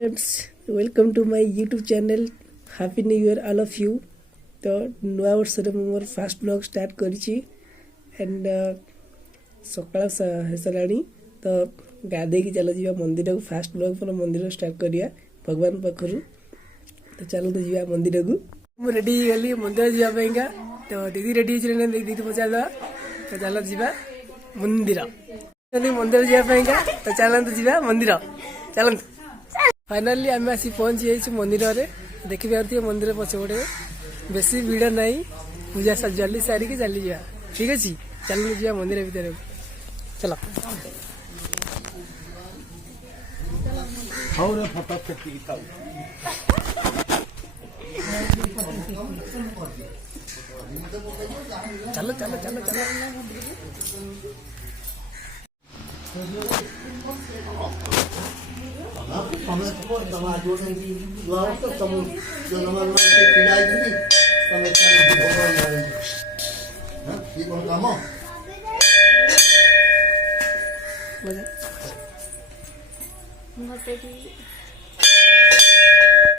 Friends welcome to my YouTube channel happy new year all of you. तो नुआ वर्ष मोर फास्ट ब्लॉग स्टार्ट करी एंड सकाळ हो साराणी। तो गाधे की चल जा मंदिर को फास्ट ब्लॉग पर मंदिर स्टार्ट करिया भगवान पाखरु। तो चलो तो जा मंदिर को मु रेडी गली मंदिर जावाईका। तो दीदी रेडी होने दीदी पचार दवा। तो चलो जा मंदिर मंदिर जावाईका। तो चलते जा मंदिर चलते। फाइनाली आम आसी पहुंची जाइए मंदिर में। देखिए मंदिर पछपटे बेसी भिड़ ना पूजा जल्दी सारिकी चली जा। ठीक अच्छे चलो जा मंदिर भितर चलो। चलो चलो चलो चलो मजा